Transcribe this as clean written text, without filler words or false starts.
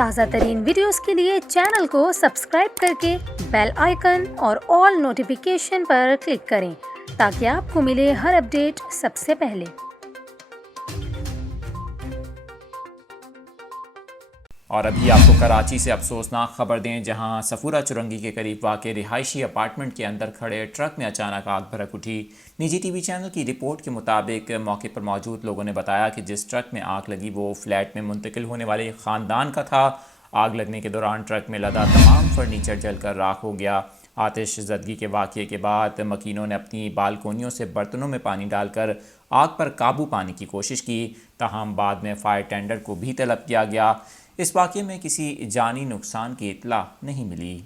ताज़ा तरीन वीडियोस के लिए चैनल को सब्सक्राइब करके बेल आइकन और ऑल नोटिफिकेशन पर क्लिक करें ताकि आपको मिले हर अपडेट सबसे पहले। और अभी आपको कराची से अफसोसनाक खबर दें, जहां सफूरा चुरंगी के करीब वाक़ रिहायशी अपार्टमेंट के अंदर खड़े ट्रक में अचानक आग भड़क उठी। निजी टीवी चैनल की रिपोर्ट के मुताबिक मौके पर मौजूद लोगों ने बताया कि जिस ट्रक में आग लगी वो फ्लैट में मुंतकिल होने वाले ख़ानदान का था। आग लगने के दौरान ट्रक में लदा तमाम फर्नीचर जलकर राख हो गया। आतिश ज़दगी के वाक़े के बाद मकीनों ने अपनी बालकोनियों से बर्तनों में पानी डालकर आग पर काबू पाने की कोशिश की, ताहम बाद में फायर टेंडर को भी तलब किया गया। इस वाक़े में किसी जानी नुकसान की इत्तला नहीं मिली।